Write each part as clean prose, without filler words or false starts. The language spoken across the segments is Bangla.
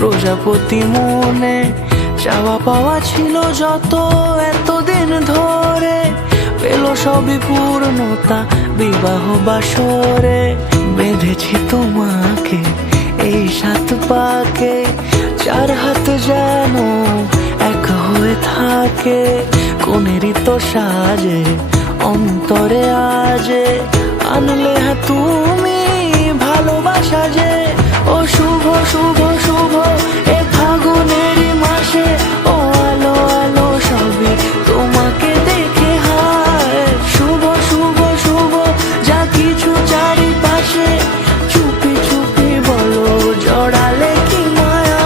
প্রজাপতি মনে চাওয়া পাওয়া ছিল যত এতদিন ধরে, পেল সবই পূর্ণতা বিবাহ বাসরে। বেঁধেছি তোমাকে এই 7 পাকে, 4 হাত যেন এক হয়ে থাকে। কোনেরই তো সাজে অন্তরে আজে, আনলে তুমি ভালোবাসা যে। ও শুভ শুভ শুভ এ ফাগুনেরই মাসে, ও আলো আলো সবই তোমাকে দেখে হায়। শুভ শুভ শুভ যা কিছু চারিপাশে, চুপি চুপি বলো জড়ালে কি মায়া।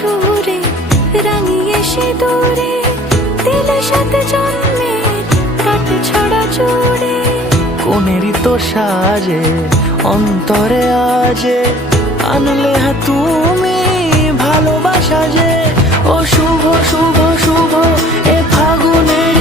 সুরে রাঙিয়ে সে দূরে দিলে 7 জন্মের কাট ছড়া জোড়ে। কোনেরই তো সাজে অন্তরে আজে, আনলে তুমি ভালোবাসা যে। ও শুভ শুভ শুভ এ ফাগুনের